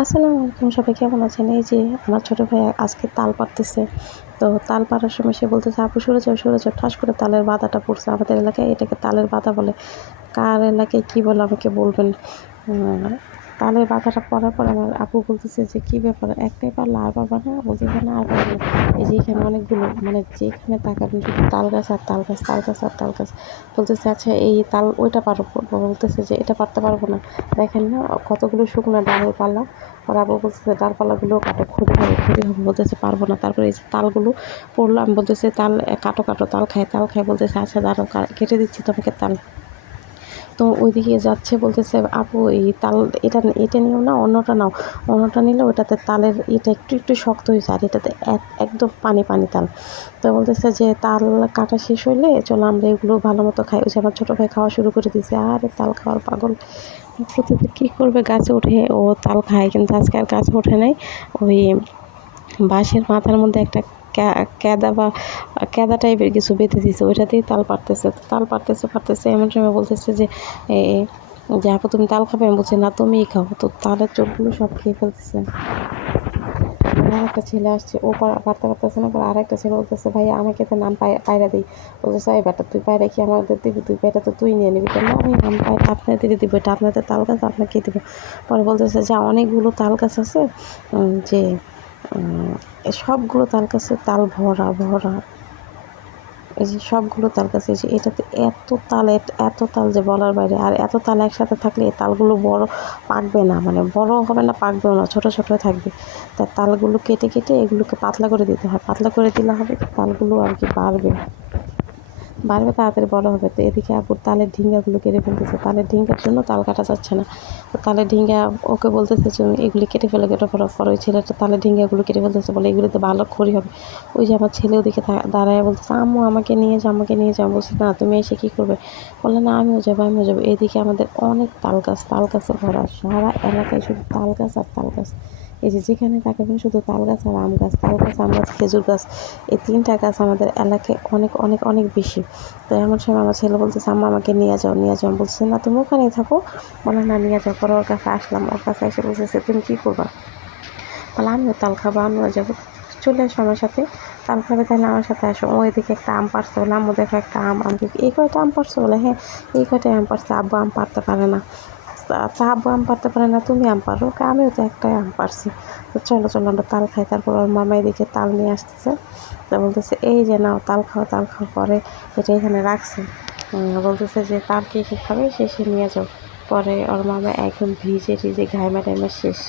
আসসালামু আলাইকুম, সবাই কেমন আছেন? এই যে আমার ছোটো ভাই আজকে তাল পাড়তেছে। তো তাল পাড়ার সময় সে বলতেছে, আপু, সরে যাও সরে যাও, ঠাস করে তালের বাধাটা পড়ছে আমাদের এলাকায়। এটাকে তালের বাধা বলে। কার এলাকায় কী বলে আমাকে বলবেন? তালের বাধাটা পড়ার পর আমার আপু বলতেছে যে, কী ব্যাপার? একটাই পারল আর পারবা না? বলতেছে না আর পারব এই যে এখানে অনেকগুলো মানে যেখানে তাকাবেন শুধু তাল গাছ আর তাল গাছ তাল গাছ আর তাল গাছ বলতেছে আচ্ছা এই তাল, ওইটা পারো। বলতেছে যে, এটা পারতে পারব না। দেখেন না, কতগুলো শুকনো ডালপালা ওর আবু বলতেছে ডালপালাগুলো কাটো, ক্ষতি হবে ক্ষতি হবে। বলতেছে, পারব না। তারপরে এই যে তালগুলো পড়ল, আমি বলতেছে, তাল, কাটো কাটো, তাল খায় তাল খায় বলতেছে আচ্ছা দাঁড়াও কেটে দিচ্ছি তোমাকে তাল। তো ওইদিকে যাচ্ছে বলতেছে, আপু, এই তাল, এটা এটা নিও না, অন্যটা নাও। অন্যটা নিলে ওটাতে তালের এটা একটু একটু শক্ত হয়েছে আর এটাতে একদম পানি পানি তাল। তো বলতেছে যে, তাল কাটা শেষ হইলে চলো আমরা এগুলো ভালো মতো খাই। ওই যে আমার ছোটো ভাই খাওয়া শুরু করে দিয়েছে আর, তাল খাওয়ার পাগল। প্রতিদিন কী করবে? গাছে উঠে ও তাল খায়, কিন্তু আজকে আর গাছে ওঠে নাই। ওই বাঁশের মাথার মধ্যে একটা ক্যাদা বা, ক্যাদা টাইপের কিছু বেঁধে দিয়েছে ওইটা দিয়ে তাল পারতেছে তাল পারতেছে পারতেছে এমন সময় বলতেছে যে যে আপু তুমি তাল খাবে? আমি বলছি, না, তুমিই খাও। তো তালের চোখগুলো সব খেয়ে ফেলতেছে। আর একটা ছেলে আসছে, ও পারতে পারতেছে না, পর আরেকটা ছেলে বলতেছে, ভাই, আমাকে তো নাম পায়রা দিই। বলতেছে, এই বেটা, তুই পায়রা কি আমাদের দিবি? তুই পায়রা তো তুই নিয়ে নিবি। কেন আমি নাম পায়রা আপনাদের দিব, এটা আপনাদের তাল গাছ, আপনাকে দিব। পরে বলতেছে, যে, অনেকগুলো তাল গাছ আছে যে সবগুলো তার কাছে তাল ভরা ভরা। এই যে সবগুলো তার কাছে যে এটাতে এত তাল এত তাল যে বলার বাইরে, আর এত তাল একসাথে থাকলে এই তালগুলো বড় পাকবে না মানে বড় হবে না, পাকবেও না, ছোট, ছোটো থাকবে। তা তালগুলো কেটে কেটে এগুলোকে পাতলা করে দিতে হয়। পাতলা করে দিলে হবে তালগুলো আর কি বাড়বে। বাড়বে, তাড়াতাড়ি বড় হবে। তো এদিকে আবুর তালের ঢিঙ্গাগুলো কেটে ফেলতেছে। তালের ঢিঙ্গার জন্য তাল কাটা যাচ্ছে না। তো তালের ঢিঙ্গা ওকে বলতেছে যে এগুলি কেটে ফেলে, কেটে ফেলার পর ওই ছেলেটা তালের ঢিঙ্গাগুলো কেটে ফেলতেছে, বলে, এগুলিতে ভালো খড়ি হবে। ওই যে আমার ছেলে ওদিকে দাঁড়ায় বলতেছে, আম্মু, আমাকে নিয়ে যাও, আমাকে নিয়ে যাও। বলছে, না, তুমি এসে কী করবে? বললে না, আমিও যাব আমিও যাব। এদিকে আমাদের অনেক তাল গাছ, তাল গাছে ভরা সারা এলাকায় শুধু তাল গাছ আর তাল গাছ। এই যে যেখানে তাকাবেন শুধু তাল গাছ আর আম গাছ, তাল গাছ, আম গাছ, খেজুর গাছ, এই তিনটা গাছ আমাদের এলাকায় অনেক অনেক অনেক বেশি। তো এমন সময় আমার ছেলে বলতেছে, আম্মা, আমাকে নিয়ে যাও নিয়ে যাও। বলছে না, তুমি ওখানেই থাকো। বলে, না, নিয়ে যাও পরে ওর কাছে আসলাম। ওর কাছে এসে বলতেছে, তুমি কী করবা? বলে, আমিও তাল খাব, আমিও যাব। চলে আসো আমার সাথে। তাল খাবে, তাহলে আমার সাথে আসো। ওই দিকে একটা আম পারছে বলে, আম্মু, দেখো একটা আম, আমি এই কয়টা আম পারছে বলে হ্যাঁ এই কয়টা আম পারছে আব্বু আম পারতে পারে না। তা আব্বু আম পারতে পারে না, তুমি আম পারো আমিও তো একটাই আম পারছি। তো চলো চলো, আমরা তাল খাই। তারপর ওর মামা এদিকে তাল নিয়ে আসতেছে। তো বলতেছে, এই যে নাও, তাল খাও তাল খাও। পরে এটা এখানে রাখছে। বলতেছে যে, তাল কে কী খাবে? সে সে নিয়ে যাও। পরে ওর মামা একদম ভিজে ভিজে ঘাইমা টাইমা শেষ।